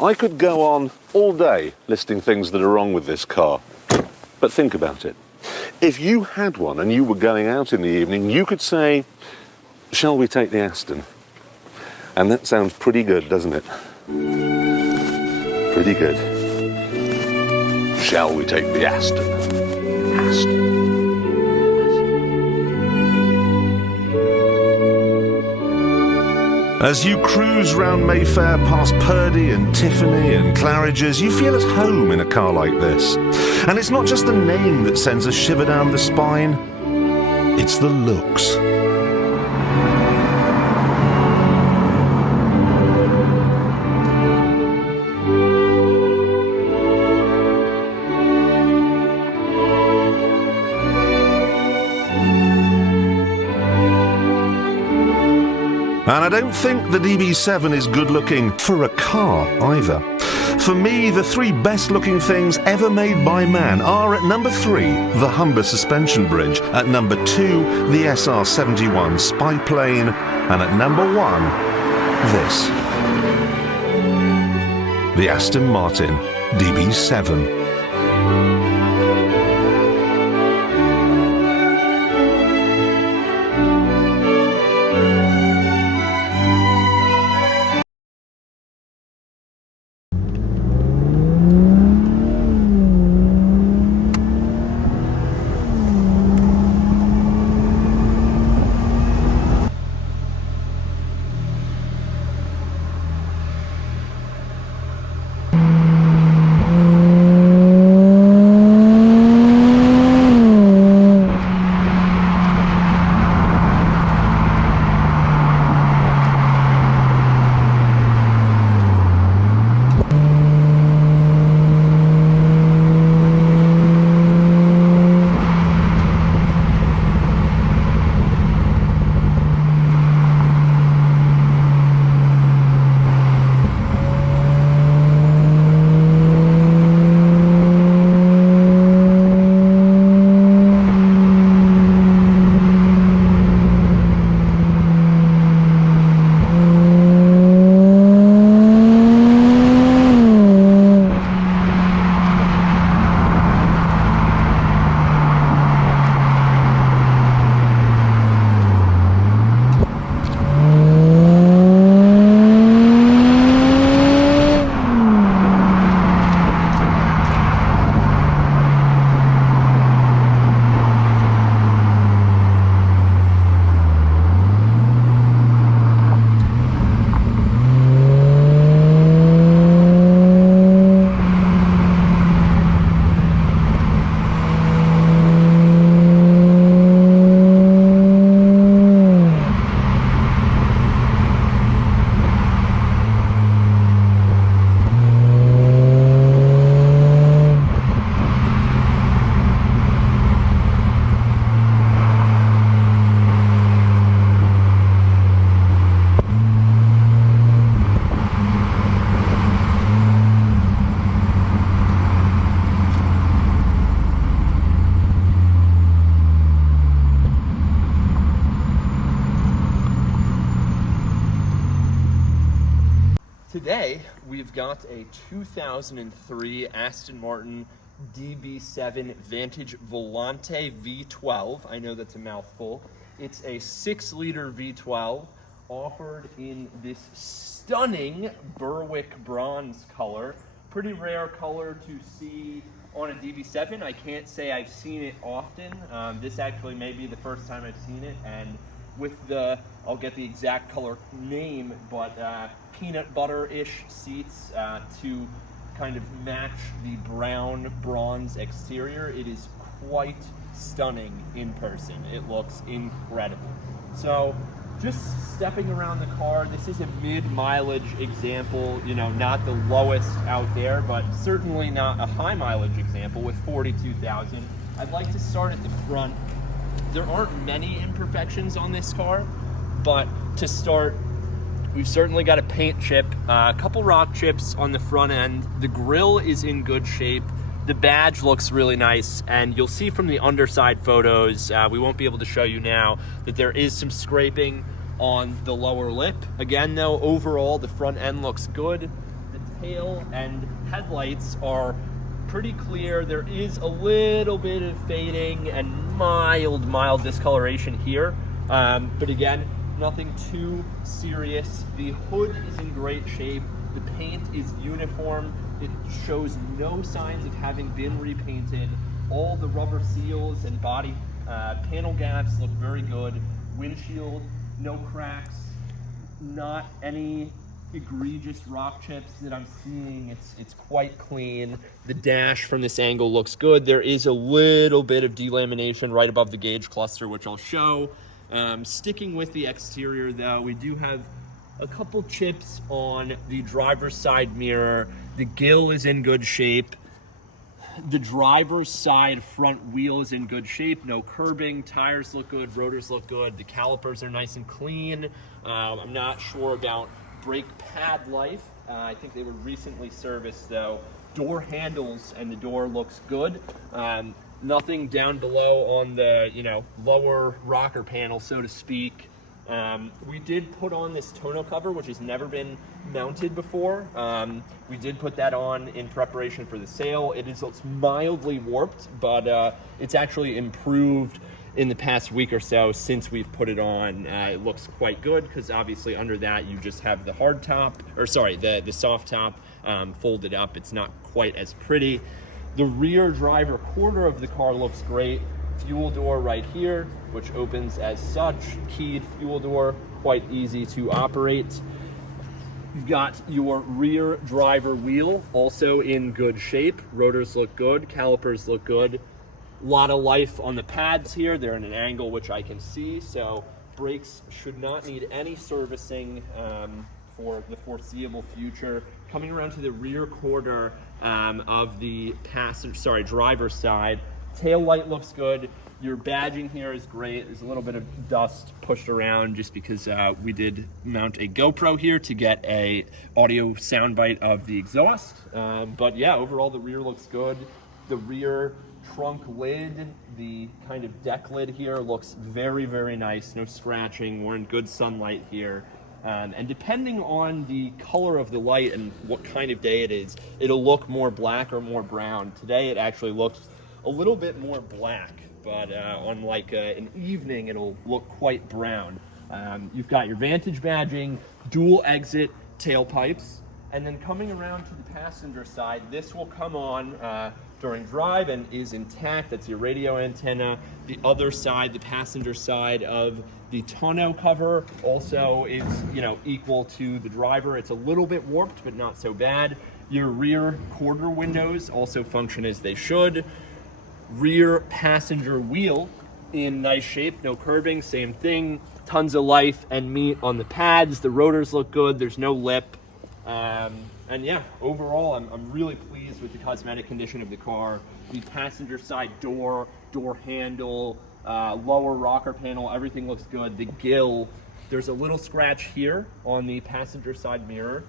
I could go on all day listing things that are wrong with this car, but think about it. If you had one and you were going out in the evening, you could say, shall we take the Aston? And that sounds pretty good, doesn't it? Pretty good. Shall we take the Aston? Aston. As you cruise round Mayfair past Purdy and Tiffany and Claridge's, you feel at home in a car like this. And it's not just the name that sends a shiver down the spine, it's the looks. And I don't think the DB7 is good looking for a car either. For me, the three best looking things ever made by man are at number 3, the Humber suspension bridge, at number 2, the SR71 spy plane, and at number 1, this. The Aston Martin DB7. Today, we've got a 2003 Aston Martin DB7 Vantage Volante V12. I know that's a mouthful. It's a 6-liter V12 offered in this stunning Berwick bronze color. Pretty rare color to see on a DB7. I can't say I've seen it often. This actually may be the first time I've seen it, and with the, I'll get the exact color name, but peanut butter-ish seats to kind of match the brown bronze exterior. It is quite stunning in person. It looks incredible. So just stepping around the car, this is a mid-mileage example, you know, not the lowest out there, but certainly not a high mileage example with 42,000. I'd like to start at the front. There aren't many imperfections on this car, but to start, we've certainly got a paint chip, a couple rock chips on the front end. The grille is in good shape. The badge looks really nice, and you'll see from the underside photos, we won't be able to show you now, that there is some scraping on the lower lip. Again though, overall, the front end looks good. The tail and headlights are pretty clear. There is a little bit of fading and mild discoloration here, but again, nothing too serious. The hood is in great shape. The paint is uniform. It shows no signs of having been repainted. All the rubber seals and body panel gaps look very good. Windshield, no cracks, not any egregious rock chips that I'm seeing. It's quite clean. The dash from this angle looks good. There is a little bit of delamination right above the gauge cluster, which I'll show. Sticking with the exterior though, we do have a couple chips on the driver's side mirror. The grille is in good shape. The driver's side front wheel is in good shape. No curbing. Tires look good. Rotors look good. The calipers are nice and clean. I'm not sure about brake pad life. I think they were recently serviced though. Door handles and the door looks good. Nothing down below on the lower rocker panel, so to speak. We did put on this tonneau cover, which has never been mounted before. We did put that on in preparation for the sale. It's mildly warped, but it's actually improved in the past week or so since we've put it on. It looks quite good because obviously under that you just have the hard top, or sorry, the soft top folded up. It's not quite as pretty. The rear driver quarter of the car looks great. Fuel door right here, which opens as such. Keyed fuel door, quite easy to operate. You've got your rear driver wheel, also in good shape. Rotors look good, calipers look good. A lot of life on the pads here. They're in an angle which I can see, so brakes should not need any servicing for the foreseeable future. Coming around to the rear quarter of the driver's side, tail light looks good. Your badging here is great. There's a little bit of dust pushed around just because we did mount a GoPro here to get a audio soundbite of the exhaust. But yeah, overall the rear looks good. The rear trunk lid, the kind of deck lid here looks very, very nice. No scratching. We're in good sunlight here. And depending on the color of the light and what kind of day it is, it'll look more black or more brown. Today it actually looks a little bit more black, but on like an evening it'll look quite brown. You've got your Vantage badging, dual exit tailpipes, and then coming around to the passenger side, this will come on during drive and is intact. That's your radio antenna. The other side, the passenger side of the tonneau cover, also is equal to the driver. It's a little bit warped, but not so bad. Your rear quarter windows also function as they should. Rear passenger wheel in nice shape, no curbing, same thing. Tons of life and meat on the pads. The rotors look good. There's no lip. And yeah, overall, I'm really pleased with the cosmetic condition of the car. The passenger side door handle, lower rocker panel, everything looks good. The grille, there's a little scratch here on the passenger side mirror.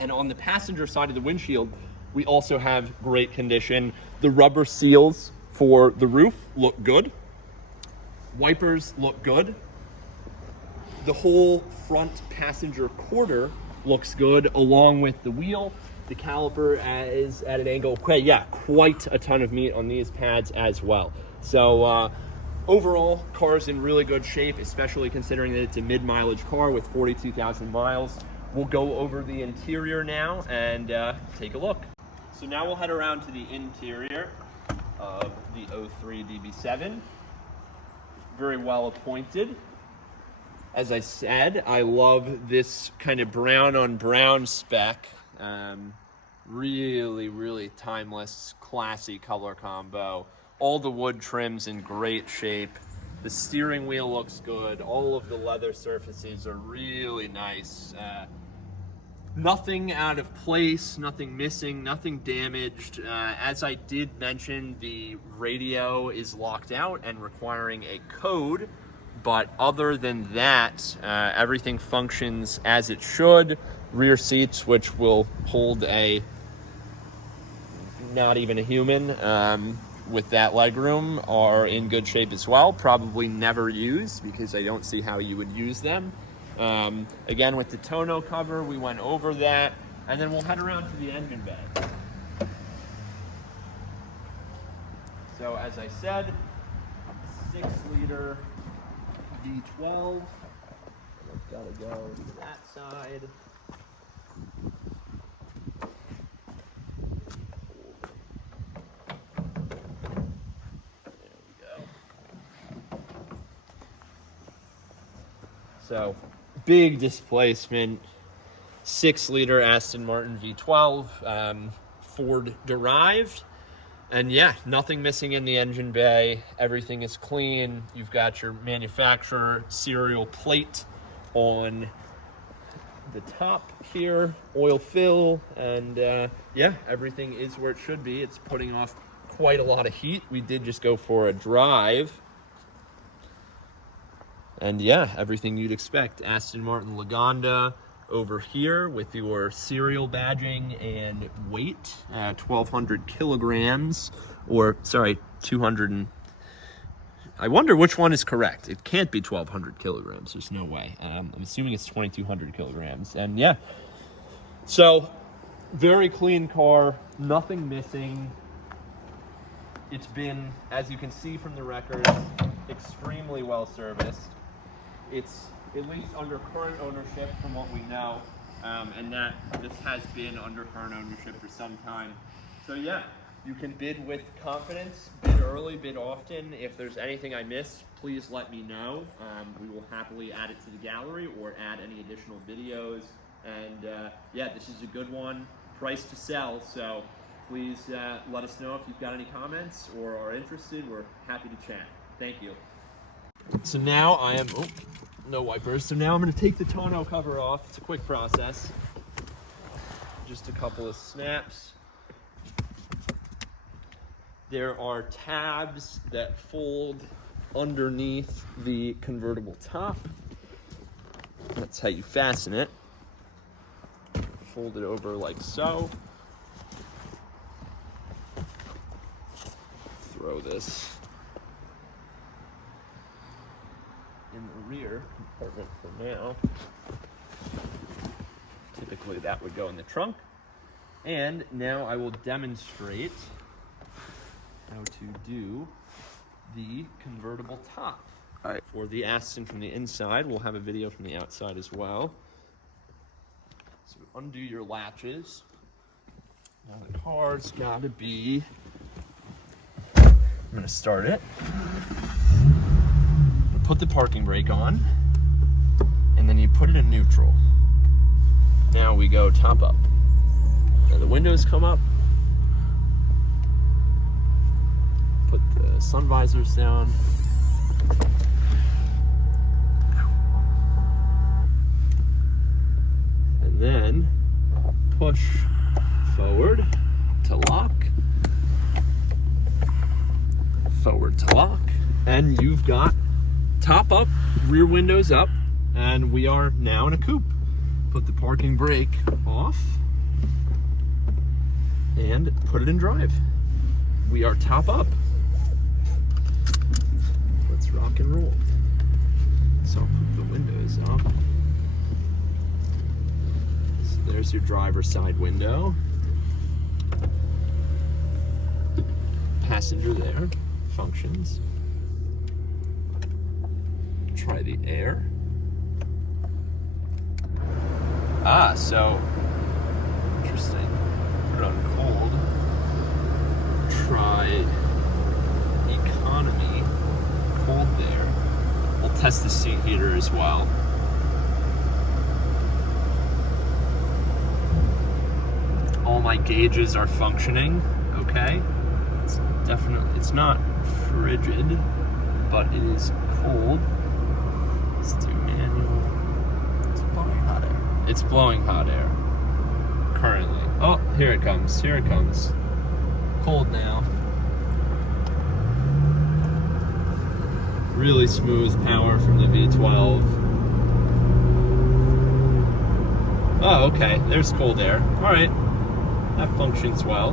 And on the passenger side of the windshield, we also have great condition. The rubber seals for the roof look good. Wipers look good. The whole front passenger quarter looks good, along with the wheel. The caliper is at an angle. Yeah, quite a ton of meat on these pads as well. So overall, car's in really good shape, especially considering that it's a mid-mileage car with 42,000 miles. We'll go over the interior now and take a look. So now we'll head around to the interior of the 03 DB7. Very well appointed. As I said, I love this kind of brown on brown spec. Really, really timeless, classy color combo. All the wood trims in great shape. The steering wheel looks good. All of the leather surfaces are really nice. Nothing out of place, nothing missing, nothing damaged. As I did mention, the radio is locked out and requiring a code. But other than that, everything functions as it should. Rear seats, which will hold not even a human with that legroom, are in good shape as well. Probably never used because I don't see how you would use them. Again, with the tonneau cover, we went over that. And then we'll head around to the engine bay. So as I said, 6-liter V12. I've got to go to that side. There we go. So, big displacement. 6-liter Aston Martin V12, Ford derived. And yeah, nothing missing in the engine bay. Everything is clean. You've got your manufacturer serial plate on the top here, oil fill, and yeah, everything is where it should be. It's putting off quite a lot of heat. We did just go for a drive. And yeah, everything you'd expect. Aston Martin Lagonda over here with your serial badging and weight, 1,200 kilograms, or sorry, 200 and... I wonder which one is correct. It can't be 1,200 kilograms. There's no way. I'm assuming it's 2,200 kilograms. And yeah, so very clean car, nothing missing. It's been, as you can see from the records, extremely well serviced. It's at least under current ownership from what we know, and that this has been under current ownership for some time. So yeah, you can bid with confidence, bid early, bid often. If there's anything I miss, please let me know. We will happily add it to the gallery or add any additional videos. And yeah, this is a good one, price to sell. So please let us know if you've got any comments or are interested. We're happy to chat. Thank you. So now I am, oh, no wipers. So now I'm going to take the tonneau cover off. It's a quick process. Just a couple of snaps. There are tabs that fold underneath the convertible top. That's how you fasten it. Fold it over like so. Throw this in the rear compartment for now. Typically that would go in the trunk. And now I will demonstrate how to do the convertible top. All right. For the Aston from the inside. We'll have a video from the outside as well. So undo your latches. Now the car's gotta be, I'm gonna start it. Put the parking brake on, and then you put it in neutral. Now we go top up. Now the windows come up. Put the sun visors down. And then push forward to lock. Forward to lock. And you've got top up, rear windows up, and we are now in a coupe. Put the parking brake off and put it in drive. We are top up. Let's rock and roll. So I'll put the windows up. So there's your driver's side window. Passenger there, functions. Try the air. Ah, so interesting. Put it on cold. Try economy. Cold there. We'll test the seat heater as well. All my gauges are functioning. Okay. It's definitely, it's not frigid, but it is cold. Let's do manual. It's blowing hot air. It's blowing hot air currently. Oh, here it comes. Here it comes. Cold now. Really smooth power from the V12. Oh, okay. There's cold air. All right. That functions well.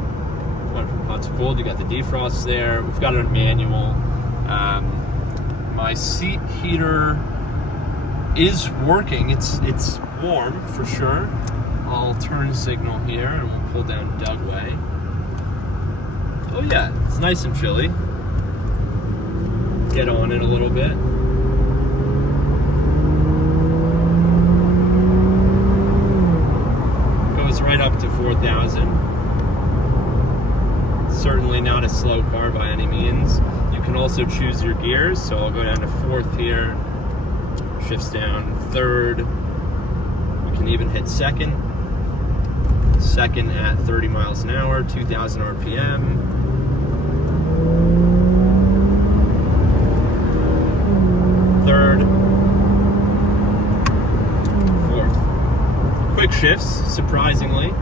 Went from hot to cold. You got the defrost there. We've got it on manual. My seat heater is working. It's warm for sure. I'll turn signal here and we'll pull down Dugway. Oh yeah, it's nice and chilly. Get on it a little bit. Goes right up to 4,000. Certainly not a slow car by any means. You can also choose your gears, so I'll go down to 4th here. Shifts down 3rd. We can even hit 2nd. 2nd at 30 miles an hour, 2,000 RPM. 3rd. 4th. Quick shifts, surprisingly.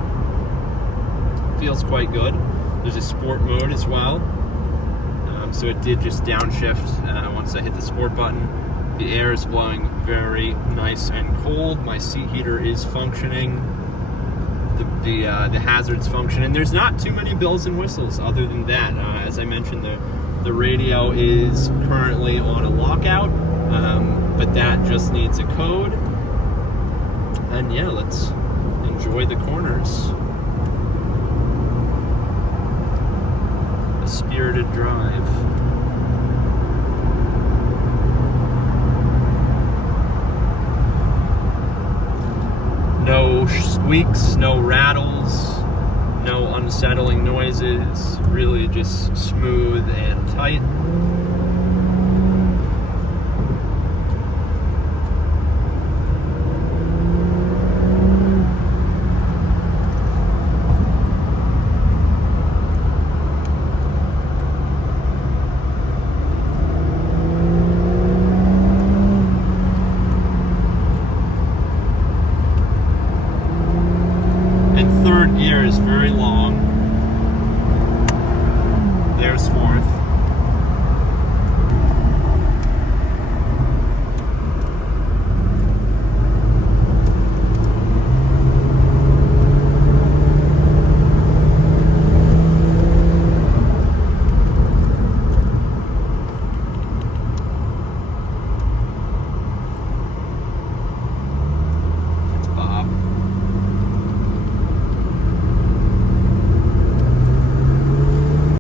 Feels quite good. There's a sport mode as well. So it did just downshift once I hit the sport button. The air is blowing very nice and cold. My seat heater is functioning. The hazards function, and there's not too many bells and whistles other than that. As I mentioned, the radio is currently on a lockout, but that just needs a code. And yeah, let's enjoy the corners. A spirited drive. No squeaks, no rattles, no unsettling noises, really just smooth and tight.